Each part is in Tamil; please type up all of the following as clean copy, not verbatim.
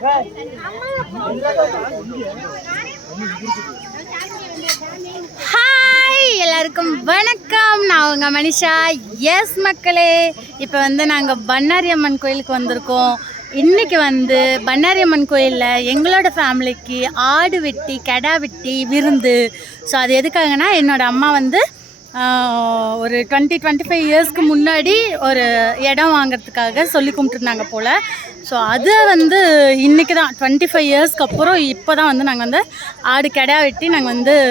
ஹாய் எல்லாருக்கும் வணக்கம். நான் உங்க மனிஷா. எஸ் மக்களே, இப்போ நாங்கள் பண்ணாரி அம்மன் கோயிலுக்கு வந்திருக்கோம். இன்றைக்கி பண்ணாரி அம்மன் கோயிலில் எங்களோட ஃபேமிலிக்கு ஆடு வெட்டி கெடா வெட்டி விருந்து. ஸோ அது எதுக்காகனா என்னோடய அம்மா ஒரு 20-25 இயர்ஸ்க்கு முன்னாடி ஒரு இடம் வாங்கிறதுக்காக சொல்லி கும்பிட்டுருந்தாங்க போல். ஸோ அதை இன்றைக்கி தான் 25 இயர்ஸ்க்கு அப்புறம் இப்போ தான் நாங்கள் ஆடு கெடா வெட்டி நாங்கள்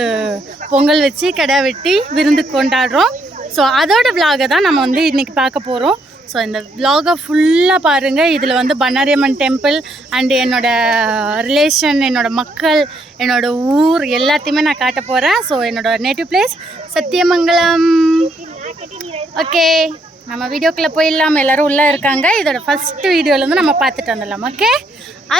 பொங்கல் வச்சு கெடா வெட்டி விருந்து கொண்டாடுறோம். ஸோ அதோட விலாகை தான் நம்ம இன்றைக்கி பார்க்க போகிறோம். ஸோ இந்த விலாகை ஃபுல்லாக பாருங்கள். இதில் பண்ணாரி அம்மன் டெம்பிள் அண்டு என்னோடய ரிலேஷன், என்னோடய மக்கள், என்னோடய ஊர் எல்லாத்தையுமே நான் காட்ட போகிறேன். ஸோ என்னோடய நேட்டிவ் பிளேஸ் சத்தியமங்கலம். ஓகே, நம்ம வீடியோக்குள்ளே போயிடலாம். எல்லோரும் உள்ளே இருக்காங்க. இதோட ஃபஸ்ட்டு வீடியோலேருந்து நம்ம பார்த்துட்டு வந்துடலாம். ஓகே,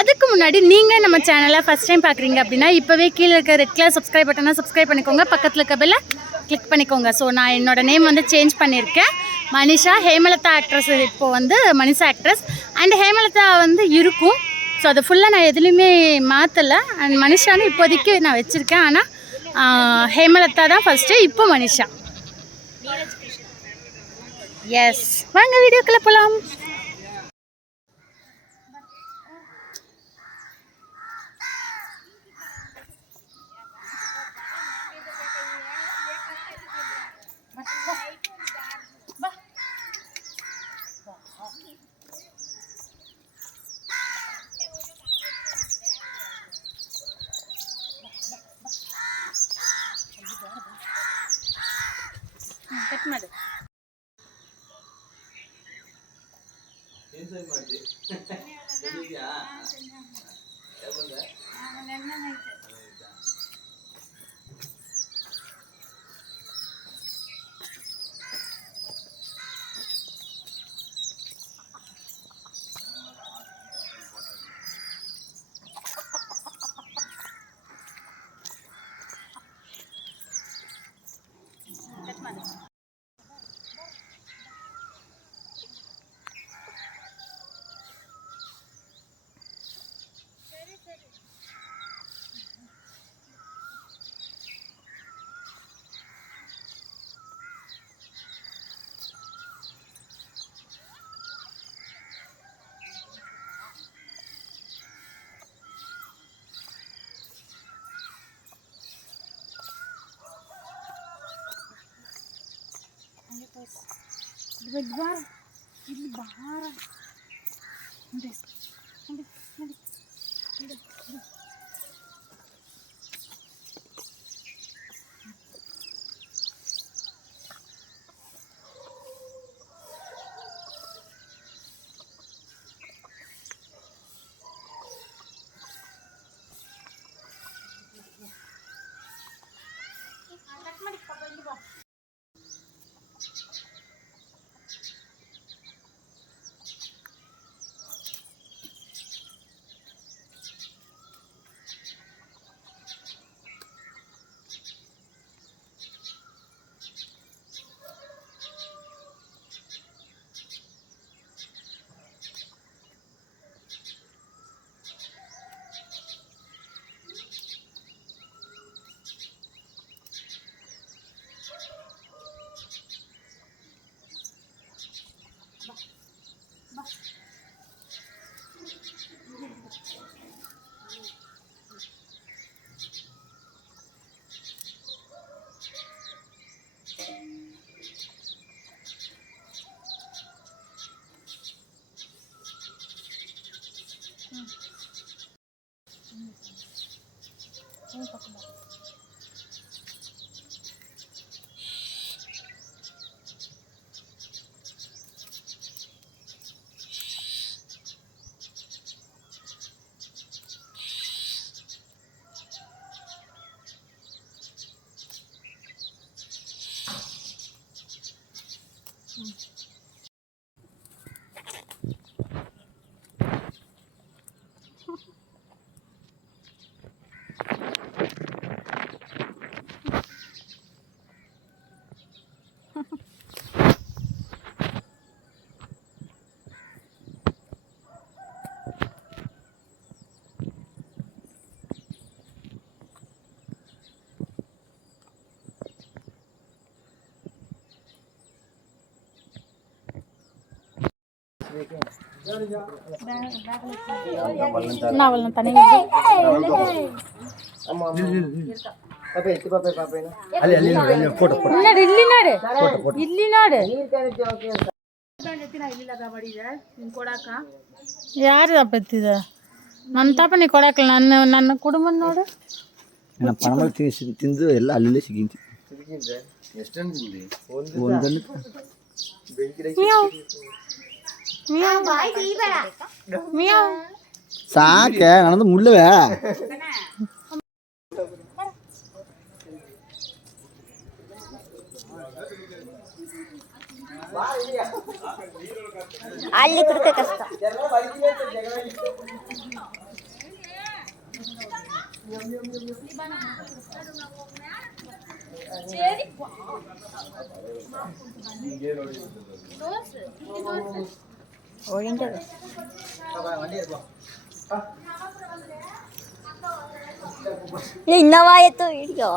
அதுக்கு முன்னாடி நீங்கள் நம்ம சேனலை ஃபஸ்ட் டைம் பார்க்குறீங்க அப்படின்னா இப்போவே கீழே இருக்க ரெட் கலர் சப்ஸ்கிரைப் பட்டனை சப்ஸ்கிரைப் பண்ணிக்கோங்க. பக்கத்தில் இருக்க பெல்லை கிளிக் பண்ணிக்கோங்க. ஸோ நான் என்னோடய நேம் சேஞ்ச் பண்ணியிருக்கேன். மனிஷா. ஹேமலதா ஆக்ட்ரஸ் இப்போது மனிஷா ஆக்ட்ரஸ் அண்ட் ஹேமலதா இருக்கும். ஸோ அதை ஃபுல்லாக நான் எதுலேயுமே மாற்றலை. அண்ட் மனிஷான்னு இப்போதைக்கு நான் வச்சுருக்கேன். ஆனால் ஹேமலதா தான் ஃபஸ்ட்டு, இப்போ மனிஷா. எஸ், வாங்க வீடியோக்குள்ளே போகலாம். ಕಟ್ ಮಾಡು. ಇಲ್ಲಿ ಬಹಾರ அவள் தனி ಯಾರು ತಪ್ಪತ್ತಿದ ನನ್ನ ತಪ್ಪ ನೀ ಕೊಡಕಲ್ಲ ನನ್ನ ಕುಟುಂಬ ನೋಡು ಪಣಮಳ ತಿಂದು ಎಲ್ಲ ಅಲ್ಲೇ ಸಿಗಿಂತಿ ಸಾಕೆ ನನ್ನದು ಮುಳ್ಳವೇ ಅಲ್ಲಿ ಕುಡ್ಕ ಕಷ್ಟ ஒழிஞ்சது ಇನ್ನವಾಯಿತು ಹಿಡಿಯೋ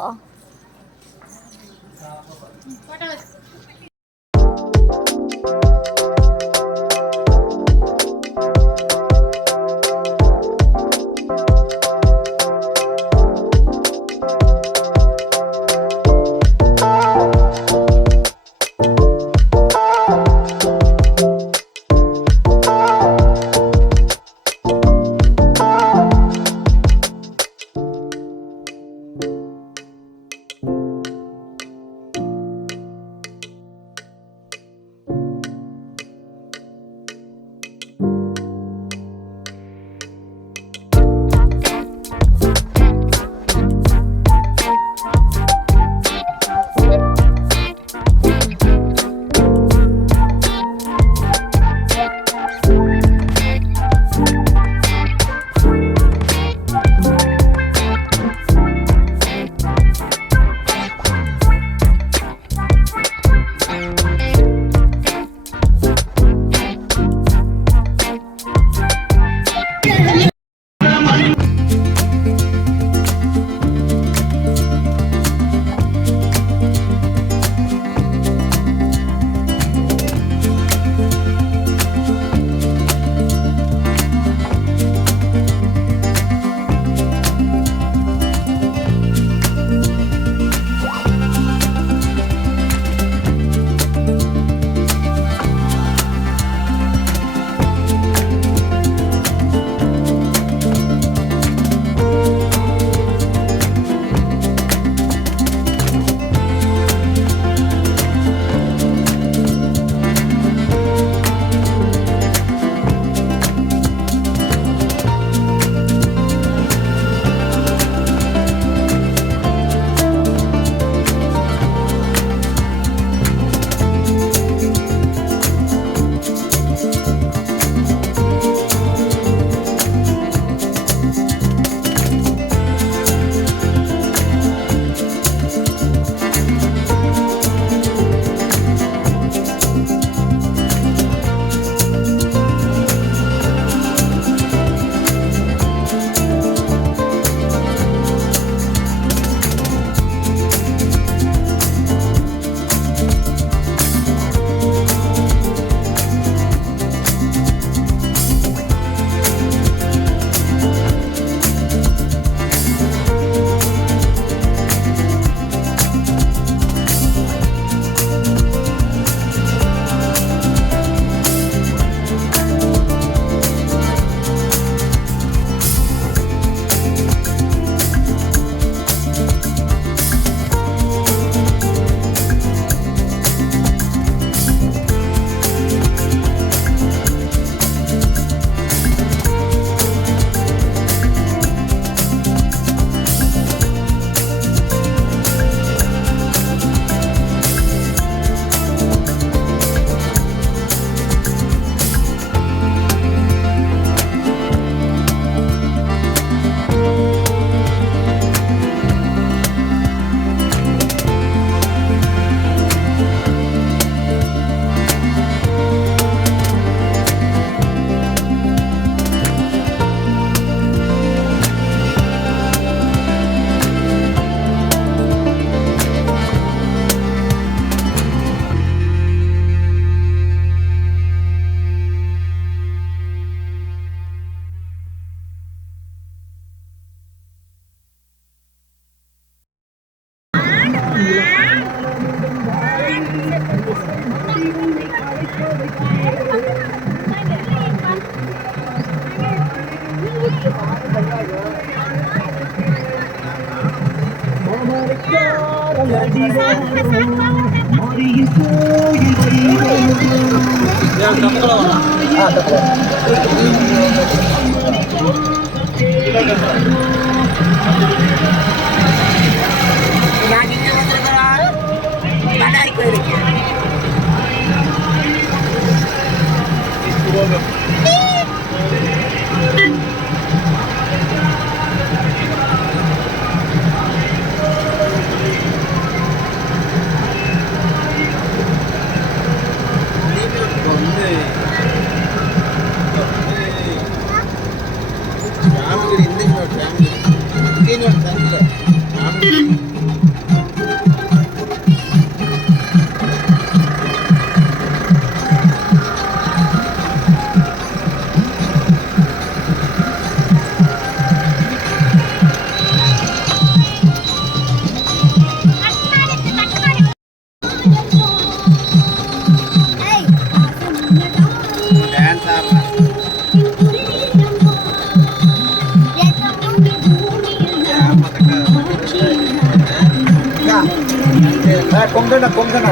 கொங்கண கொங்கண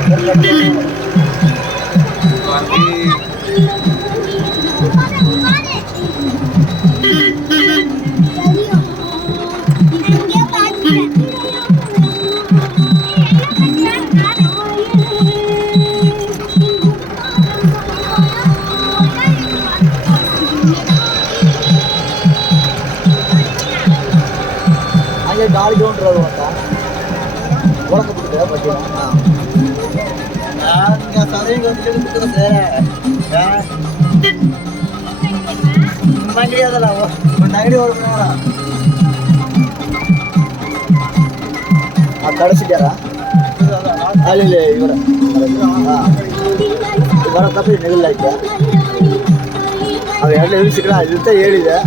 அங்கே காலி கவுண்டர் மாட்டா உலகத்துக்கு பார்த்தீங்கன்னா நான் சதவீதம் வந்து எடுத்துக்கிறது கிடையாதுல்ல நகடி ஒரு கடைசிட்டாரா ಅಲ್ಲಿ ಇವರ ಇವರ ತಪ್ಪಿ ನಿಲ್ಲ ಆಯ್ತಾ ಅವು ಎಲ್ಲ ಇಳಿಸಿಕ್ರ ಇದಂತ ಹೇಳಿದೆ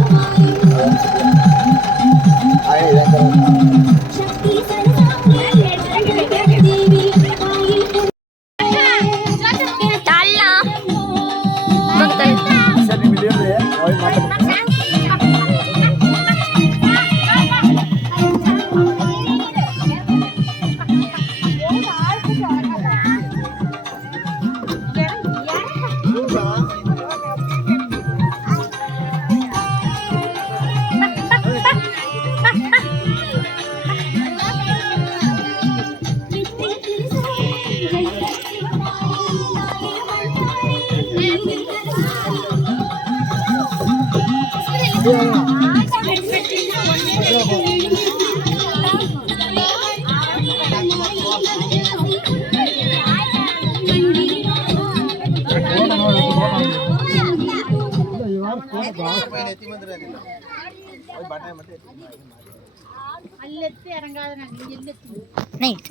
ಅಲ್ಲೆತ್ತಿ ಇರಂಗಾದ ನನಗೆ ಎಲ್ಲೆತ್ತಿ ನೈಟ್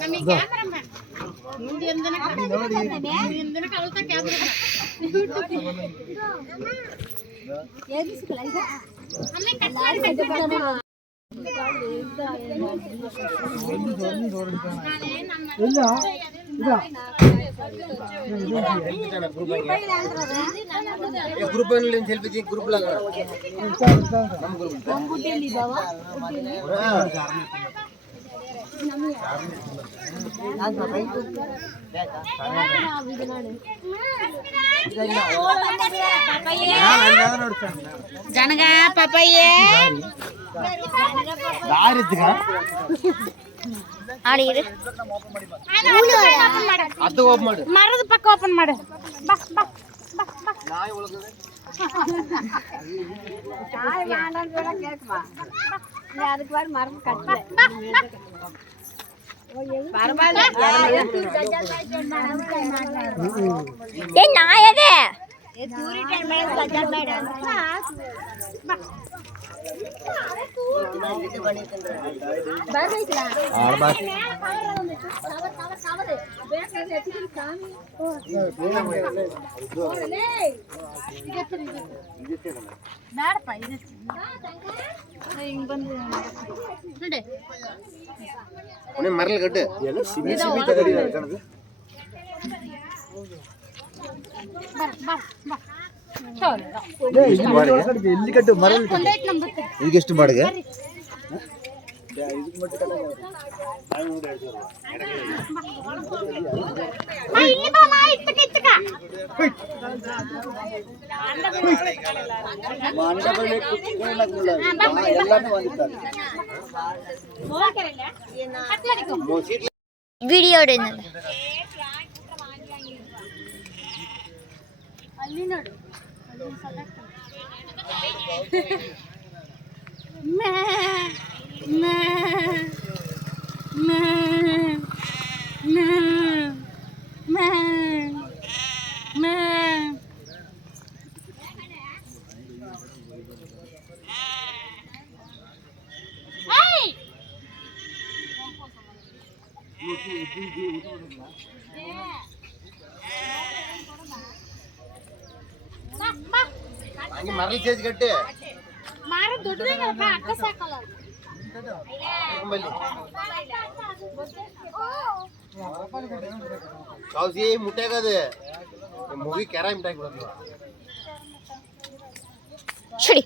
ನಮಗೆ ಕ್ಯಾಮರಾಮನ್ ನೋಡಿ ಎಂದನ ಕಳ್ತ ಕ್ಯಾಮರಾ ಅಮ್ಮೆ ಕಟ್ ಮಾಡಿ ಗ್ರೂಪ್ ಸೆಲ್ಫಿ ಗ್ರೂಪ್ ಜನಗ ಪಪ್ಪಯ್ಯೆ ಅದು ಓಪನ್ ಮಾಡು ಮರದ ಪಕ್ಕ ಓಪನ್ ಮಾಡು ಬಾ ಬಾ ಬಾ ಬಾ ನಾಯಿ ಒಳಗಡೆ அதுக்கு பாரு மரம் கட்டல நாயதே ಬೇಡಪ್ಪ ಇದು ಹಿಂಗ್ ಬಂದು ನೋಡಿ ಮರಲ್ ಗಡ್ಡೆ ಎಲ್ಲ ಸಿಬಿ ಸಿಬಿ ತಗಡಿ ಕಣದು ಬಾ ಬಾ ಬಾ ಇಲ್ಲಿ ಕಟ್ಟು ಮರ ಇದಕ್ಕೆ ಎಷ್ಟು ಬಾಡಿಗೆ? ವಿಡಿಯೋ ಅಲ್ಲಿ ನೋಡು ಮರಳಿ ಸೇಜ್ ಕಟ್ಟಿ ಮಾರ ದೊಡ್ಡದೇನಪ್ಪ ಅಕ್ಕ ಸಾಕಲ್ಲ ಕೌಸಿ ಮುಟ್ಟಾಗದು ಮೂವಿ ಕೆರ ಮಿಟ್ಟಾಗಿ ಬಿಡೋದು ಸರಿ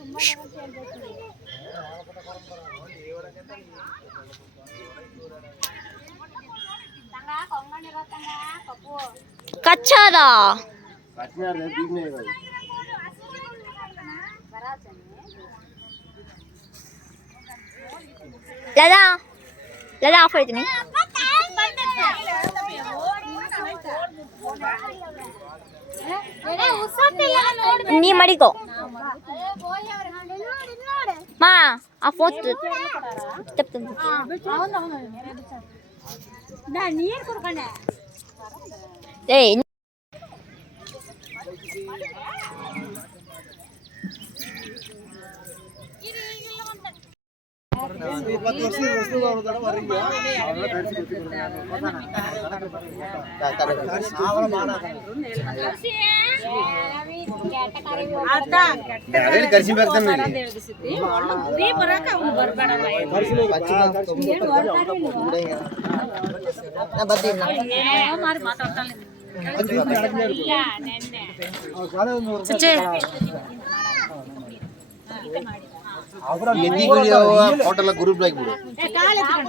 ಕಚ್ಚಾದ ಲದಾ ಲದಾ ಆಫ್ ಆಯ್ತೀನಿ ನೀ ಮಾಡಿಕೋ ಮಾ ಆ ಫೋನ್ ನೀರ್ ಕುಡ್ಕೊಂಡೆ ಏಯ್ ಕರ್ಸಿ ಫೋಟೋ ಗ್ರೂಪ್ ಹಾಕ್ಬಿಡು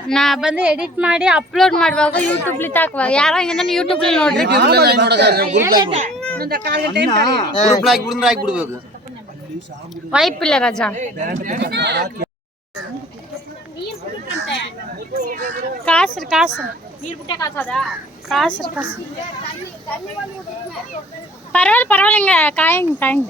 ನಾ ಬಂದು ಎಡಿಟ್ ಮಾಡಿ ಅಪ್ಲೋಡ್ ಮಾಡುವಾಗ ಯೂಟ್ಯೂಬ್ ಹಾಕುವಾಗ ಯಾರ ಯೂಟ್ಯೂಬ್ ನೋಡ್ರಿ ಗ್ರೂಪ್ ಹಾಕ್ಬಿಡ್ರೆ ಹಾಕ್ಬಿಡ್ಬೇಕು ವೈಪ್ ಇಲ್ಲ ರಾಜಾ ಕಾಸ್ರಿ ಕಾಸ್ರಿ ಕಾಸ್ರಿ ಕಾಸ್ರಿ ಪರವಾಗಿಲ್ಲ ಪರವಾಗಿಲ್ಲ ಕಾಯಂಗ್ ಕಾಯಂಗ್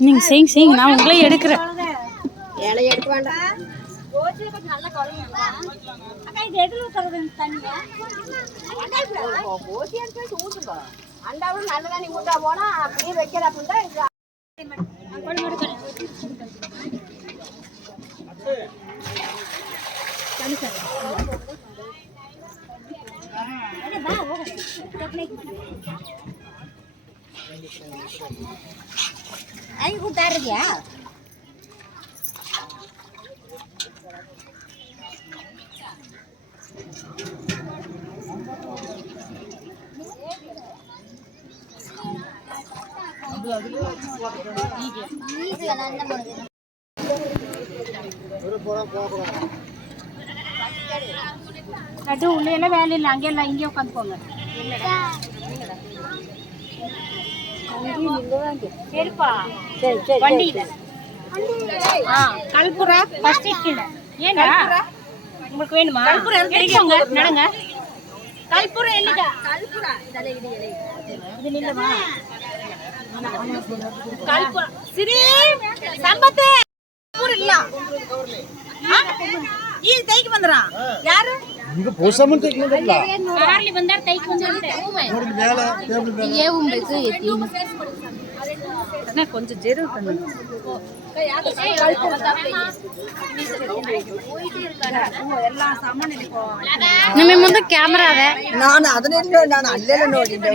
நீங்க செய்யுங்க செய்யுங்க நான் உங்களே எடுக்கிறேன் இலைய எடுக்க வேண்டாம் அண்டாவும் நல்ல தண்ணி ஊட்டா போனா அப்படியே வைக்கிற அப்படின்னா ஐ கூட்டாருக்கியா அது உள்ள எல்லாம் வேலை இல்லை அங்கே எல்லாம் இங்கே உட்காந்துக்கோங்க சரிப்பா வண்டி கல்புரா ஃபர்ஸ்ட் கீழே ஏன்னா உங்களுக்கு வேணுமா கல்புரா எடுத்துக்கோங்க நடங்க கல்புரா இல்லையா கல்புரா இது நில்லமா ಸಿರಿ ಸಂಬತ್ತೆ ಇಲ್ಲ ಈಗ ತೈಗೆ ಬಂದ್ರ ಯಾರು ಈಗ ಪೋಷಮನ್ ತೆಗಿಲ್ಲ ಕಾರ್ಲಿ ಬಂದಾರ ತೈಕ್ ಬಂದಿರುತ್ತೆ ಏ ಉಂಬೇಕು ಎತ್ತಿ கொஞ்சம் ஜெரு ನಿಮ್ಮ ಮುಂದೆ ಕ್ಯಾಮ್ರಾ ಅದೇ ನಾನು ಅದನ್ನೆಲ್ಲ ನಾನು ಅಲ್ಲೆಲ್ಲ ನೋಡಿದ್ದೆ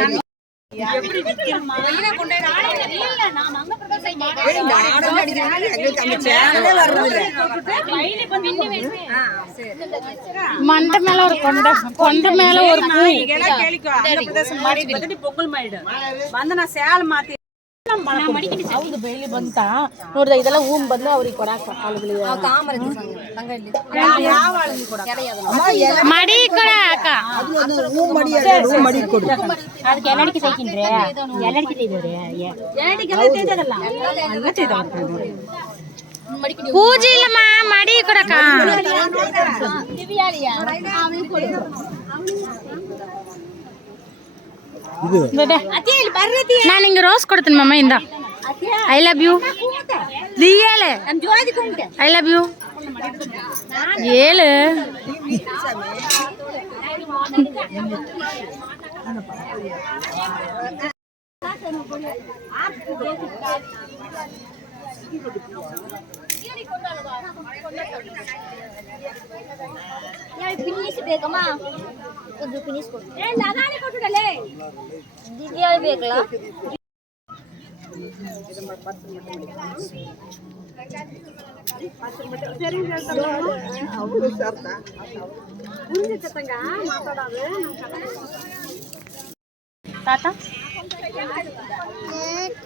ಮಂಡ ಮೇಲೆ ஒரு ಕೊಂಡ ಮೇಲೆ ஒரு பொங்கல் மாயிடு வந்து நான் சேலை மாத்தி ಹೌದು ಬೇಲಿ ಬಂತ ನೋಡ್ದ ಇದೆಲ್ಲ ಹೂಮ್ ಬಂದು ಅವ್ರಿಗೆ ಕೊಡಾಕ ಮಡಿ ಕೂಡ ಅಕ್ಕ ಅದಕ್ಕೆ ಎಲ್ಲಡಿಕೆ ತೈಕಿನ್ರಿ ಎಲ್ಲಡಿಕೆ ತೈದವ್ರಿ ಪೂಜೆ ಇಲ್ಲಮ್ಮ ಮಡಿ ಕೊಡಕ ನಾನು ಹಿಂಗೆ ರೋಸ್ ಕೊಡ್ತೀನಿ ಮಮ್ಮ ಇಂದ ಐ ಲವ್ ಯು ಹೇಳು ಐ ಲವ್ ಯು ಹೇಳು ಫಿನಿಶ್ ಬೇಕಮ್ಮ ಒಂದು ಫಿನಿಶ್ ಕೊಡು ದಿವ್ಯಾ ಬೇಕಲ್ಲ தாத்தா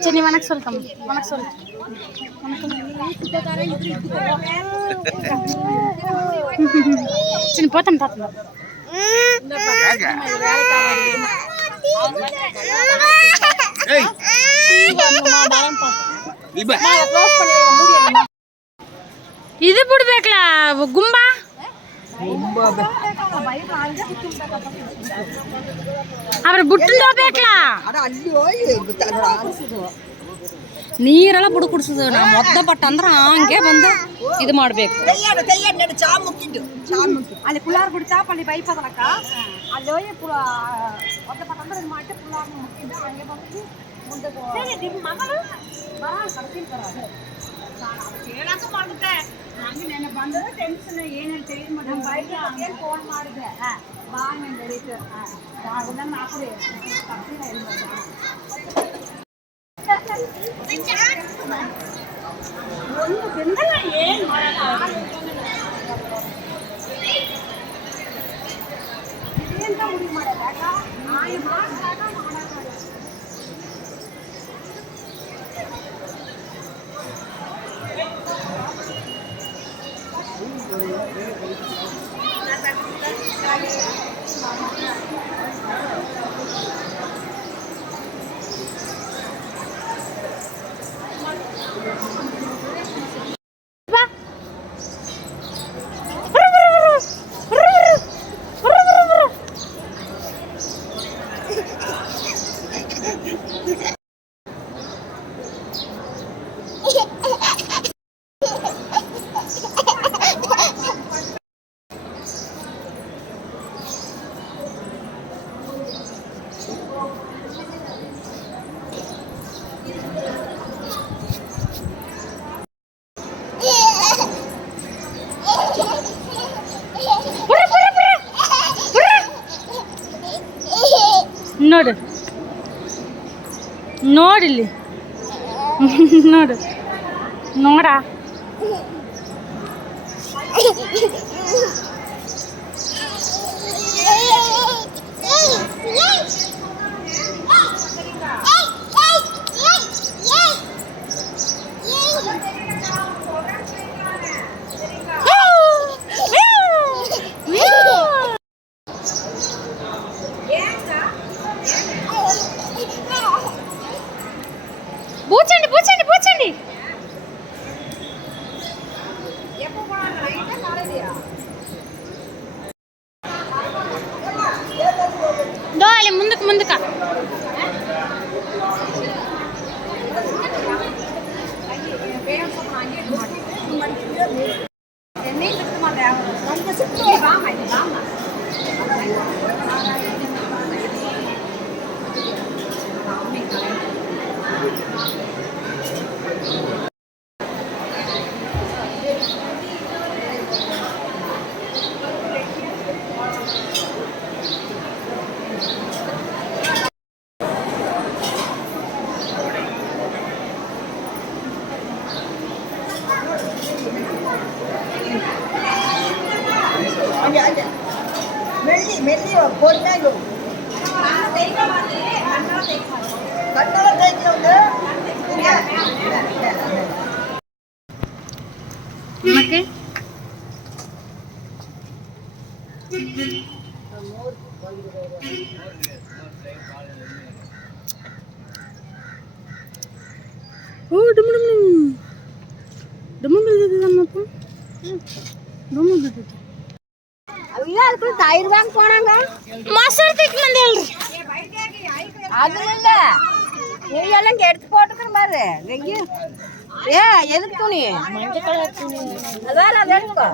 சரி வணக்கம் சொல்லிட்டோம் வணக்கம் சொல்லு சரி போத்தம் தாத்தா ಇದು ಬಿಡ್ಬೇಕಲ್ಲ ಗುಂಬಾ ಅವ್ರ ಬುಟ್ಟಿಂದ ಹೋಗ್ಬೇಕಲ್ಲ ಅಲ್ಲಿ ಹೋಗಿ ನೀರೆಲ್ಲ ಬುಡ ಕುಡ್ಸುದು ನಾ ಮೊದ್ದ ಬಟ್ ಅಂದ್ರ ಹಂಗೆ ಬಂದು ಇದು ಮಾಡ್ಬೇಕು ಚಾ ಮುಕ್ಕಿದ್ದು ಅಲ್ಲಿ ಪುಲಾರ್ ಗುಡಿ ಚಾಪ್ ಅಲ್ಲಿ ಪೈಪ್ ಅದಲಕ್ಕ ಅಲ್ಲಿ ಹೋಗಿ ಮೊದ್ದ ಬಟ್ ಅಂದ್ರೆ ಇದು ಮಾಡಿ ಪುಲಾರ್ ಮುಕ್ಕಿದ್ದು ಹಂಗೆ ಬಂದು ಮುಂದೆ ನಿಮ್ಮ ಮಗಳು ಬರ ಕರ್ತಿರ್ತಾರ ಕೇಳಕ್ಕೆ ಮಾಡುತ್ತೆ ನಂಗೆ ನೆನೆ ಬಂದ್ರೆ ಟೆನ್ಷನ್ ಏನೇನು ಚೇಂಜ್ ಮಾಡಿ ನಮ್ಮ ಬೈಕ್ ಹಂಗೆ ಫೋನ್ ಮಾಡಿದೆ ಬಾ నేను ನಡೀತು ಅದನ್ನ ಹಾಕ್ರಿ ಒಂದು ದಿನ ಏನು ಮಾಡಲ್ಲ ಇದೆಂತ ಮುಡಿ ಮಾಡಲ್ಲ ನಾಯಿ ಮಾಡಿದಾಗ ಮಾಡಲ್ಲ ನೋಡು ನೋಡಿಲ್ಲಿ ನೋಡು ನೋಡ పూచండి పూచండి పూచండి దోవాలి ముందుకు ముందుక மீன் சுத்தமா தேவை கொஞ்சம் சுத்தி வாமா இது வாமா மெல்லி மெல்லி பொறுமையாக கண்ணால தேய்க்கிறவங்க நமக்கு ஓ டுமு டுமு அதுக்குள்ள தயிர் வாங்க போனாங்க மசாலா தேக்கு மண்டல் அது இல்ல நீயெல்லாம் எடுத்து போட்டுக்கிற மாதிரி ஏ எதுக்கு துணி மஞ்சள் கலர் துணி அதான் அது எடுத்துக்கோ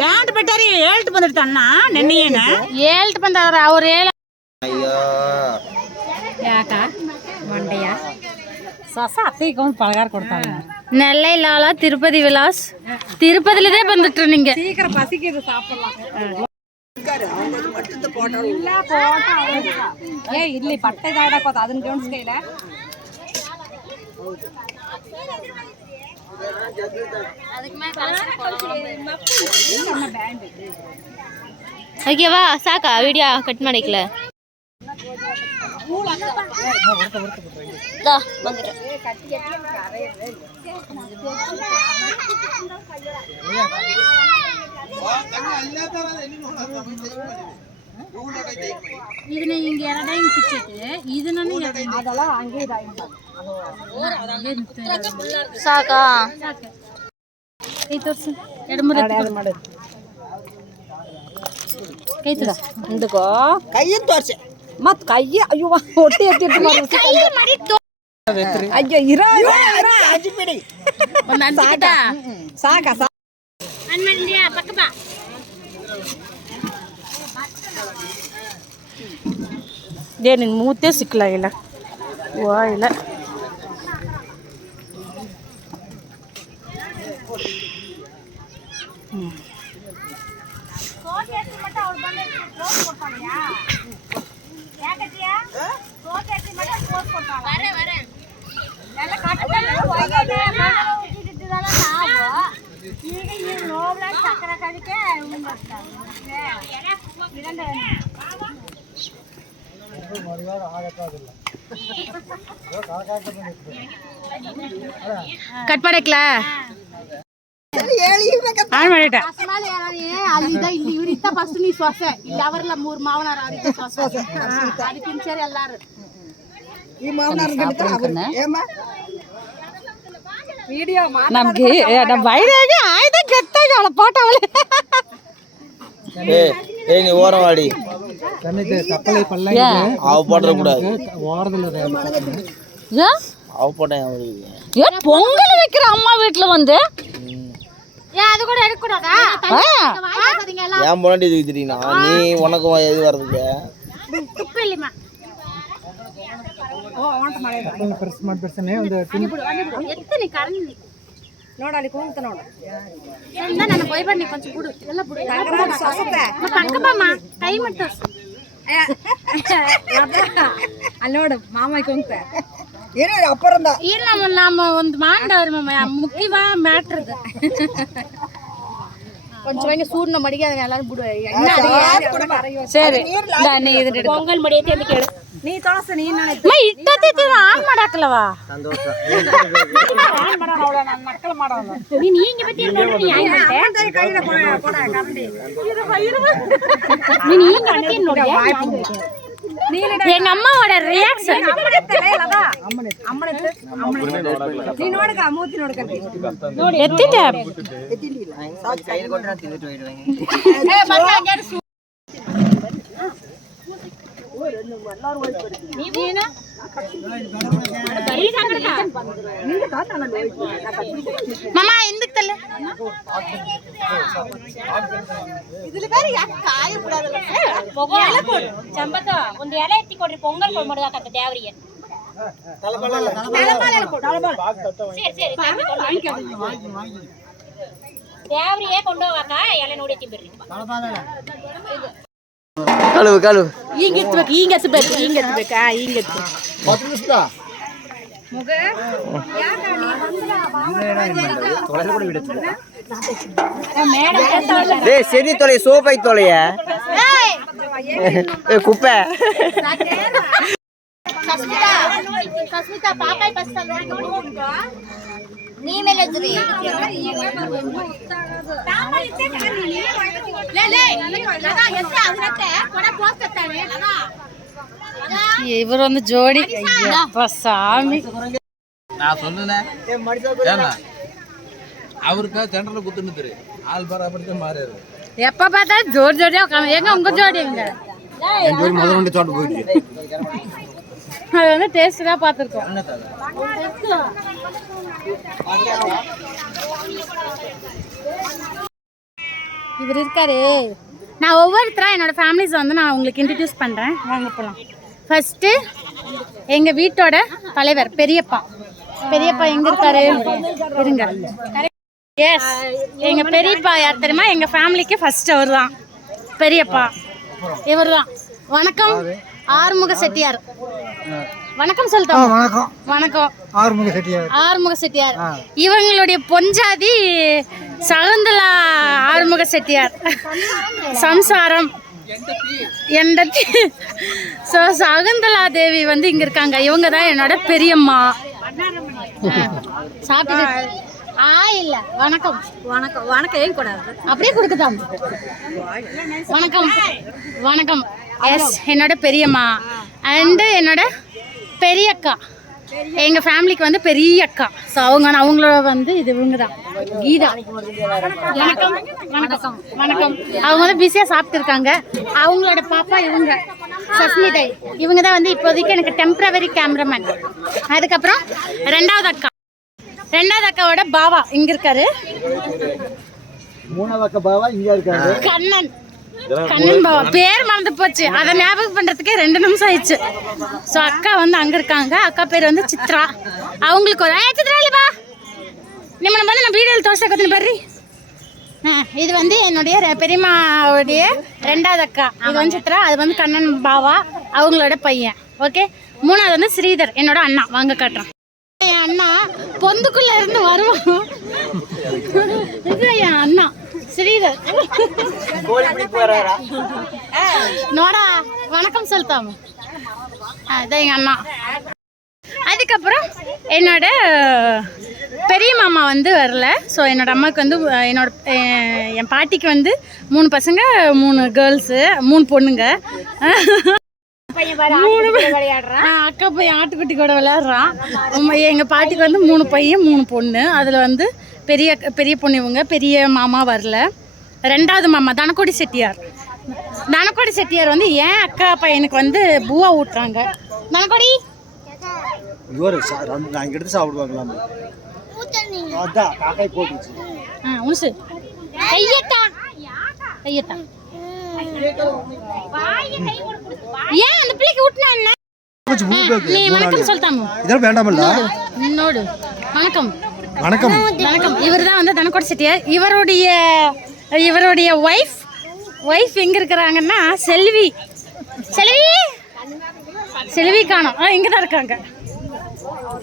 ಬ್ಯಾಂಡ್ ಬೆಟ್ಟರಿ ಹೇಳ್ತು ಬಂದಿರ್ತ ಅಣ್ಣ ನೆನ್ನೆಯೇನ ಹೇಳ್ತು ಬಂದವ್ರ ಅವ್ರು ಹೇಳ ಯಾಕ ಮಂಡ್ಯ ಸಸ ಅತ್ತಿಗೆ ಒಂದು ಪಳಗಾರ ಕೊಡ್ತಾಳೆ நெல்லை லாலா திருப்பதி விலாஸ் திருப்பதியிலே வந்துட்டு நீங்க சீக்கிரம் பசிக்குது சாப்பிடலாம் அவங்களுக்கு மட்டும் போட்டோம் ಇಲ್ಲ ಫೋಟೋ ಏ ಇಲ್ಲಿ ಬಟ್ಟೆ ದಾಡಕೋತ ಅದನ್ನ ಗಮನಿಸ್ಕೈಲ ஓகேவா சாக்கா வீடியோ கட் ಮಾಡಿಕಲ ಇದನ್ನ ಹಿಂಗೆ ಎರಡ ಹಿಂಗೆ ಪಿಚ್ಚೈತೆ ಇದನ್ನ ಅದೆಲ್ಲ ಹಂಗೆ ಇದಾಗಿಲ್ಲ ಸಾಕಾ ಕೈ ತೋರ್ಸು ಎರಡು ಮೂರು ಕೈ ತೋರ್ಸು ಇಂದಕೋ கையும் தோர்ச்சேன் ಮತ್ ಕೈ ಅಯ್ಯೋ ಹೊಟ್ಟೆ ಎತ್ತಿಟ್ಟು ಅಯ್ಯೋ ಇರ அஜிப்பிடி ಒಂದು ಅಂಚಿಕಿಟ ಸಾಕ ಅನ್ಮಂದಿಯ ಪಕ್ಕ ಬಾ ದೇ ನಿನ್ ಮೂತೇ ಸಿಕ್ಕಲ್ಲ ಇಲ್ಲ ವಾ ಇಲ್ಲ ಕಟ್ ಮಾಡಕ್ಲಾ ಆನ್ ಮಾಡಿಟ ಅಲ್ಲಿದ ಇಲ್ಲಿ ಇವ್ರಿದ್ದ ಫಸ್ಟ್ ನೀ ಸೊಸೆ ಇಲ್ಲಿ ಅವರೆಲ್ಲ ಮೂರು ಮಾವನಾರ ಅವ್ರಿದ್ದ ಸೊಸೆ ಅದಕ್ಕಿಂತ ಸೇರಿ ಎಲ್ಲಾರು ಈ ಮಾವನಾರ ಏಮ್ಮ ವಿಡಿಯೋ ನಮ್ಗೆ ನಮ್ಮ ಬೈರಾಗೆ ಆಯ್ತು ಗತ್ತಾಗಿ ಅವಳ ಪಾಠ ಅವಳೆ ஏய் நீ ஓரம் வாடி அவ போடுற கூடாது அவ போட்டேன் ஏன் பொங்கல் வைக்கிற அம்மா வீட்டுல வந்து ஏன் அது கூட எடுக்கக்கூடாதா ஏன் போனாட்டி இது தெரியுமா நீ உனக்கும் எது வர்றதுக்கு ತುಪ್ಪ ಇಲ್ಲಿಮ್ಮ ಎತ್ತನಿ ಕರಂದಿ ನೋಡಲ್ಲಿ ಕೂತ ನೋಡು ನನ್ನ ಬೈಬಣ್ಣಿ ಕೊಂಚ ಬಿಡು ಎಲ್ಲ ಬಿಡು ಪಕ್ಕ ಬಾಮ್ಮ ಕೈ ಮಟ್ಟ ಅಲ್ಲಿ ನೋಡು ಮಾಮ ಕುಂತ ஏன்னா அப்புறம் தான் ಇಲ್ಲ ನಮ್ಮ ಒಂದು ಮಾಡವ್ರಿ ಮಮ್ಮ ಮುಖ್ಯವಾ ಮ್ಯಾಟ್ರದ கொஞ்சம் வாங்கி சூடுன மடிக்க அதை எல்லாரும் ಬಿಡು ಸರಿ ನೀ ಇದನ್ನ ಹಿಡ್ಕೊ. பொங்கல் மடியத்தை ಅಂತ ಕೇಳು ನೀ ತೊಳಸ ನೀನ್ ಇಟ್ಟತಿ ಆನ್ ಮಾಡಾಕಲ್ಲವಾ சந்தோஷ ನೀನ್ ಹಿಂಗೆ ಬತ್ತಿ ನೋಡ್ರಿ ನೀ ಆಯ್ತು ಕೈಲ ಕೊಡ ಕರಡಿ ನೀನ್ ಹಿಂಗೆ ಬತ್ತಿ ನೋಡಿ எங்க அம்மாவோட ரியாக்ஷன் ನೀ ನೋಡ್ಕ ಮೂತಿ ನೋಡ್ಕ ಎತ್ತಿದ್ದೆ கையில் கொண்டு நான் தின்னுட்டு போயிடுவேன் மாமா ఎందుకు తల్లి இதுல வேற யாரும் காய கூடாதுல்ல ಚಂಬತ್ತ ಒಂದು ಎಲೆ ಎತ್ತಿ ಕೊಡ್ರಿ ಪೊಂಗಲ್ ಕೊಡ್ಮಾಡಕ ದೇವರಿಗೆ ಸರಿ ದೇವರಿಗೆ ಕೊಂಡು ಹೋಗಾಕ ಎಲೆ ನೋಡಿ ತಿಂಬಿಡ್ರಿ கழுவு கழுவு ಹಿಂಗೆ ಎತ್ತಬೇಕು ಹಿಂಗೆ ಎತ್ತಬೇಕು ಹಿಂಗೆ ಎತ್ತಬೇಕಾ ಹಿಂಗೆ ಎತ್ತು டேய் செடி தொலை சோப்பை தொலைய குப்பை சஸ்மிதா பாப்பாய் ஃபர்ஸ்ட் நீ மேல எதுரி ಇವರು ಒಂದು ಜೋಡಿ ಅಯ್ಯಪ್ಪ சாமி நான் சொன்னேன் ஏன்னா அவருக்கு சென்டர்ல குத்துனுத்துரு ஆள் பராபரத்தை மாறாரு எப்ப பார்த்தா ஜோடி ஜோடியா எங்க உங்க ஜோடி எங்க முதல் வண்டி தோட்டு போயிடுச்சு அது வந்து டேஸ்ட் தான் பார்த்துருக்கோம் இவர் இருக்காரு நான் ஒவ்வொருத்தரா என்னோட ஃபேமிலிஸ் வந்து நான் உங்களுக்கு இன்ட்ரடியூஸ் பண்ணுறேன் வாங்க போகலாம் ஃபஸ்ட்டு எங்கள் வீட்டோட தலைவர் பெரியப்பா பெரியப்பா எங்கே இருக்காரு இருங்க எஸ் எங்கள் பெரியப்பா யார் தெரியுமா எங்கள் ஃபேமிலிக்கு ஃபஸ்ட் அவர் தான் பெரியப்பா இவர் தான் வணக்கம் ஆறுமுக செட்டியார் வணக்கம் சொல்லிட்டோம் வணக்கம் வணக்கம் ஆறுமுக செட்டியார் ஆறுமுக செட்டியார் இவங்களுடைய பொஞ்சாதி சகுந்தலா ஆறுமுக செட்டியார் சம்சாரம் எண்டத்தி ஸோ சகுந்தலா தேவி வந்து இங்க இருக்காங்க இவங்க தான் என்னோட பெரியம்மா சாப்பிட்டு இல்ல வணக்கம் வணக்கம் வணக்கம் ஏன் கூடாது அப்படியே கொடுக்குதாம் வணக்கம் வணக்கம் எஸ் என்னோட பெரியம்மா அண்டு என்னோட பெரிய அக்கா எங்கள் ஃபேமிலிக்கு வந்து பெரிய அக்கா ஸோ அவங்களோட வந்து இது இவங்க தான் கீதா வணக்கம் வணக்கம் வணக்கம் அவங்க வந்து பிஸியாக சாப்பிட்டுருக்காங்க அவங்களோட பாப்பா இவங்க சஸ்மிதை இவங்க தான் வந்து இப்போதைக்கு எனக்கு டெம்பரவரி கேமராமேன் அதுக்கப்புறம் ரெண்டாவது அக்காவோட பாவா இங்கே இருக்காரு மூணாவது அக்கா பாவா இங்க இருக்காரு கண்ணன் பாவா பேர் மறந்து போச்சு அதை ஞாபகம் பண்றதுக்கே 2 நிமிஷம் ஆயிடுச்சு ஸோ அக்கா வந்து அங்க இருக்காங்க அக்கா பேர் வந்து சித்ரா அவங்களுக்கு ஒரு சித்ரா இல்லைப்பா நம்ம வந்து நான் வீடியோவில் தோசை கற்றுன்னு பாரு இது வந்து என்னுடைய பெரியம்மாவுடைய 2வது அக்கா இது வந்து சித்ரா அது வந்து கண்ணன் பாவா அவங்களோட பையன் ஓகே 3வது வந்து ஸ்ரீதர் என்னோட அண்ணா வாங்க காட்டுறேன் என் அண்ணா பொந்துக்குள்ள இருந்து வருவான் இது என் அண்ணா ஸ்ரீதர் நோடா வணக்கம் சொல்லிட்டாம அதான் எங்க அண்ணா அதுக்கப்புறம் என்னோட பெரிய மாமா வந்து வரல ஸோ என்னோட அம்மாவுக்கு வந்து என் பாட்டிக்கு வந்து 3 பசங்க 3 கேர்ள்ஸு 3 பொண்ணுங்க அக்கா பையன் ஆட்டுக்குட்டி கூட விளையாடுறான் எங்கள் பாட்டிக்கு வந்து 3 பையன் 3 பொண்ணு அதில் வந்து பெரிய பொண்ணு இவங்க பெரிய மாமா வரல 2வது மாமா தனக்கோடி செட்டியார் வந்து ஏன் அக்கா பையனுக்கு வந்து பூவா ஊட்டுறாங்க தனக்கோடி நான் எடுத்து சாப்பிடுவாங்களாம் அதான் காக்காய் போட்டுச்சு உனுசு ஐயத்தா ஏன் அந்த பிள்ளைக்கு ஊட்டினா என்ன நீ வணக்கம் சொல்லிட்டாம இதெல்லாம் வேண்டாமல்ல நோடு வணக்கம் வணக்கம் வணக்கம் இவர் தான் வந்து தனக்கோடி செட்டியார் இவருடைய ஒய்ஃப் எங்க இருக்கிறாங்கன்னா செல்வி காணோம் இங்க தான் இருக்காங்க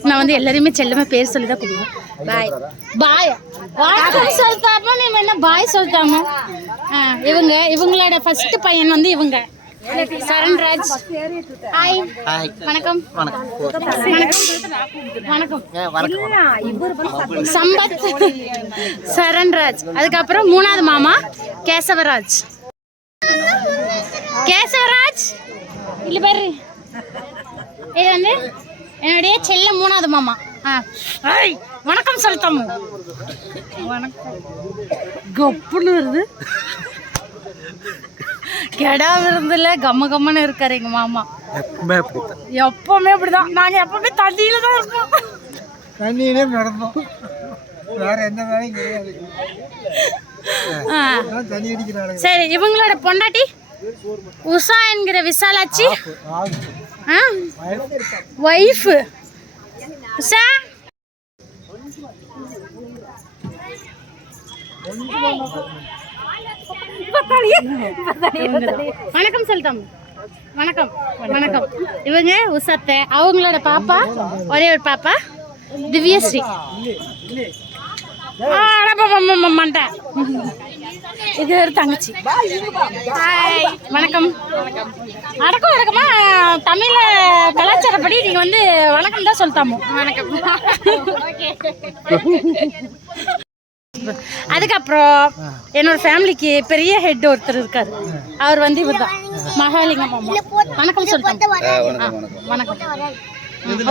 நான் வந்து எல்லாரையுமே செல்லமே பேர் சொல்லி தான் கூப்பிடுவேன் பாய் வணக்கம் சொல்லிட்டாம நீ என்ன பாய் சொல்லிட்டாம இவங்களோட ஃபர்ஸ்ட் பையன் வந்து இவங்க சரண்ராஜ் ஹாய் வணக்கம் வணக்கம் சம்பத் சரண்ராஜ் அதுக்கப்புறம் 3வது மாமா கேசவராஜ் இல்ல பாரு இது வந்து என்னுடைய செல்ல 3வது மாமா வணக்கம் சொல்லிட்டோம் வணக்கம் கப்புன்னு வருது கெடா விருந்துல கம்மன்னு இருக்காரு எங்க மாமா எப்பவுமே அப்படித்தான். எப்பவுமே அப்படிதான். நாங்க எப்பவுமே தண்ணியில தான் இருக்கோம். தண்ணியிலே நடந்தோம். வேற எந்த வேலையும் கிடையாது. தண்ணி அடிக்கிறாங்க. சரி, இவங்களோட பொண்டாட்டி உஷா என்கிற விசாலாட்சி வைஃப். உஷா வணக்கம் சொல்லிட்டோம். வணக்கம் வணக்கம். இவங்க உஷாத்தை, அவங்களோட பாப்பா, ஒரே ஒரு பாப்பா திவ்யஸ்ரீ. மண்டை இது ஒரு தங்கச்சி. ஹாய் வணக்கம். அடக்கம் வணக்கமா தமிழ கலாச்சாரப்படி நீங்க வந்து வணக்கம் தான் சொல்லிட்டாமோ. வணக்கம். அதுக்கப்புறம் என்னோட ஃபேமிலிக்கு பெரிய ஹெட் ஒருத்தர் இருக்காரு. அவர் வந்து இவர் தான், மகாலிங்கம் மாமா. வணக்கம் சொல்லிட்டோம். வணக்கம்.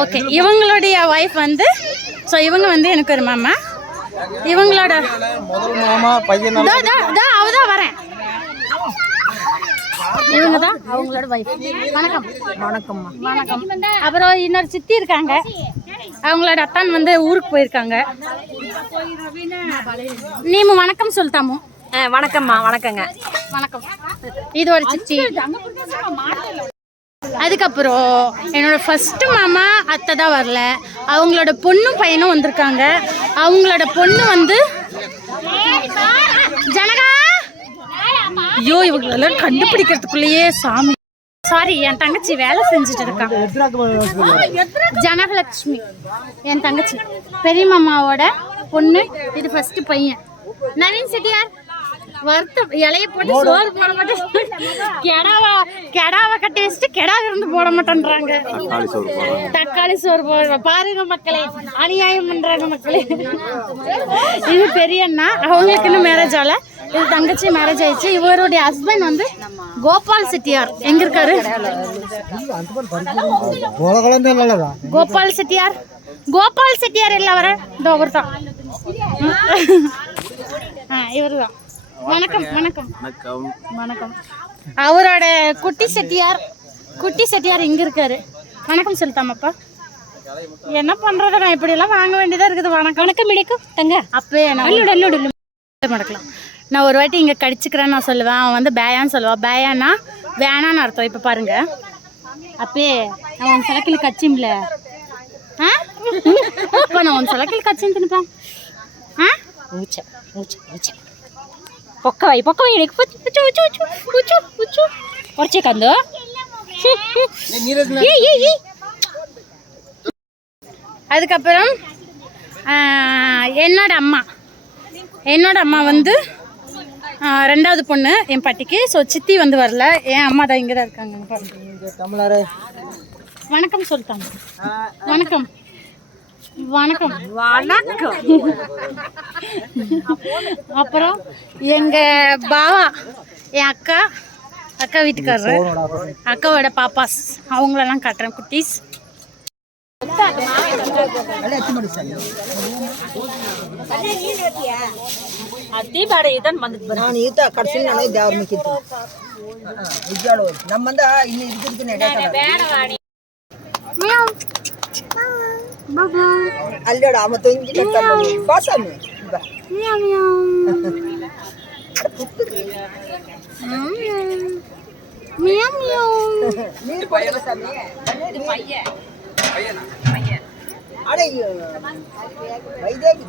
ஓகே, இவங்களுடைய ஒய்ஃப் வந்து, ஸோ இவங்க வந்து எனக்கு ஒரு மாமா. இவங்களோட முதல் மாமா பையன் அவதான் வரேன். இவங்க தான் அவங்களோட வைஃப். வணக்கம். வணக்கம்மா. வணக்கம். அப்புறம் இன்னொரு சித்தி இருக்காங்க. அவங்களோட அத்தான் வந்து ஊருக்கு போயிருக்காங்க. நீமு வணக்கம் சொல்லிட்டாமோ. வணக்கம்மா. வணக்கங்க. வணக்கம். இது ஒரு சித்தி. அதுக்கப்புறம் என்னோட ஃபர்ஸ்ட் மாமா அத்தை தான் வரல. அவங்களோட பொண்ணும் பையனும் வந்திருக்காங்க. அவங்களோட பொண்ணு வந்து ஜனகா. ஐயோ, இவங்களெல்லாம் கண்டுபிடிக்கிறதுக்குள்ளேயே சாமி. சாரி, என் தங்கச்சி வேலை செஞ்சுட்டு இருக்காங்க. ஜனகலட்சுமி என் தங்கச்சி, பெரிய மாமாவோட பொண்ணு. இது ஃபர்ஸ்ட் பையன் நவீன் செட்டியார். வருத்தம் இலைய போட்டு சோறு போட மாட்டேன். கெடாவை கட்டி வச்சுட்டு கெடா இருந்து போட மாட்டேன்றாங்க. தக்காளி சோறு போடுற பாருங்க மக்களே, அநியாயம் பண்றாங்க மக்களே. இது பெரிய அண்ணா, அவங்களுக்கு இன்னும் மேரேஜ் ஆகல. இது தங்கச்சி மேரேஜ் ஆயிடுச்சு. இவருடைய ஹஸ்பண்ட் வந்து கோபால் செட்டியார். எங்க இருக்காரு? கோபால் செட்டியார். கோபால் செட்டியார் எல்லாம் வர இவர் தான். இவரு தான். வணக்கம். வணக்கம். வணக்கம். அவரோட குட்டி செட்டியார். குட்டி செட்டியார் இங்க இருக்காரு. வணக்கம் சொல்லிட்டாமப்பா. என்ன பண்றது, நான் இப்படி எல்லாம் வாங்க வேண்டியதா இருக்குது. வணக்கம். வணக்கம் மிடிக்கும் தங்க. அப்பவே மடக்கலாம். நான் ஒரு வாட்டி இங்க கடிச்சுக்கிறேன்னு நான் சொல்லுவேன். அவன் வந்து பேயான்னு சொல்லுவான். பேயானா வேணான்னு அர்த்தம். இப்ப பாருங்க, அப்பே நான் உன் சிலக்கில் கச்சிம்ல. அப்ப நான் உன் சிலக்கில் கச்சின்னு தின்னுப்பேன். ஊச்ச ஊச்ச ஊச்ச పొక్కవై పొక్కవై వచ్చే కందు. அதுக்கப்புறம் என்னோட அம்மா வந்து ரெண்டாவது பொண்ணு என் பாட்டிக்கு. ஸோ சித்தி வந்து வரல. என் அம்மா தான் இங்கே தான் இருக்காங்க. வணக்கம் சொல்லிட்டாங்க. வணக்கம். வணக்கம். வணக்கம். அப்புறம் எங்க பாவா, என் அக்கா வீட்டுக்காரரு, அக்காவோட பாப்பாஸ், அவங்களெல்லாம் காட்டுறேன். குட்டீஸ். ನಾನು ಈತ ಕಡ್ಸಿಲ್ಲ ನಾನು ದೇವ್ರ ಮುಕ್ಕಿತ್ತು ವಿಜ್ಞಾನ ನಮ್ಮಂದ ಇನ್ನು ಇದಕ್ಕೆ ಅಲ್ಲೋಡ ಮತ್ತೆ ಬಾಸಾಮಿ ನೀರು ಕೊಡಲ್ಲ ಸ್ವಾಮಿ. ಅಡೆ ವೈದ್ಯಾಗಿ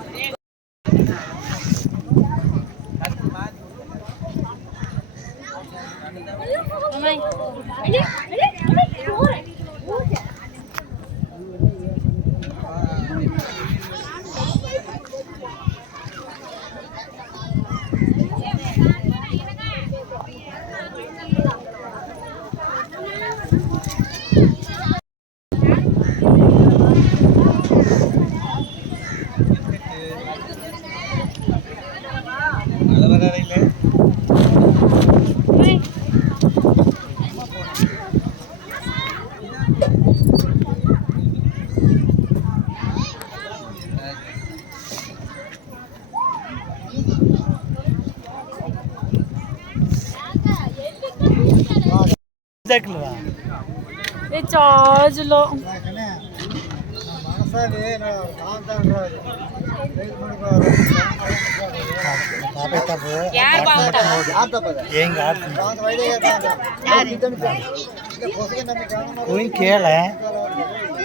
ಚಾರ್ಜ್ ಇಲ್ಲ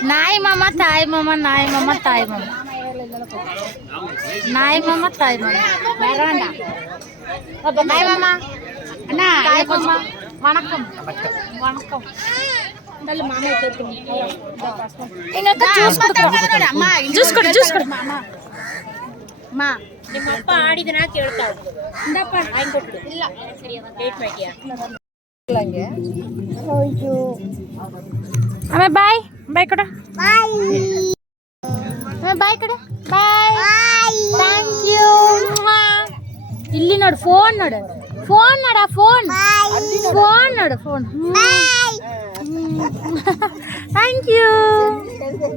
ನಾಯಿ ಮಾಮ ತಾಯಿ ಮಾಮ ನಾಯಿ ಮಾಮ ತಾಯಿ ಮಾಮ ನಾಯಿ ಮಾಮ ತಾಯಿ ಮಾಮ ನಾಯಿ ಮಾಮ ಅಣ್ಣ ತಾಯಿ ಮಾಮ வணக்கம் வணக்கம் ಜ್ಯೂಸ್ ಕೊಡು ಜ್ಯೂಸ್ ಕೊಡು ಅಮ್ಮ ನಿಮ್ಮಪ್ಪ ಆಡಿದನ ಕೇಳ್ತಾವ ಇಂದಪ್ಪ ಆಯ್ತು ಕೊಟ್ಟು ಇಲ್ಲ ಸರಿ ಲೇಟ್ ಮಾಡ್ತೀಯಾ ಆಮೇಲೆ ಬಾಯ್ ಬಾಯ್ ಕೊಡು ಬಾಯ್ ಕೊಡು ಬಾಯ್ ಥ್ಯಾಂಕ್ ಯು ಇಲ್ಲಿ ನೋಡು ಫೋನ್ ನೋಡು ಫೋನ್ ನೋಡ ಫೋನ್ ಫೋನ್ ನೋಡು ಫೋನ್ ಥ್ಯಾಂಕ್ ಯು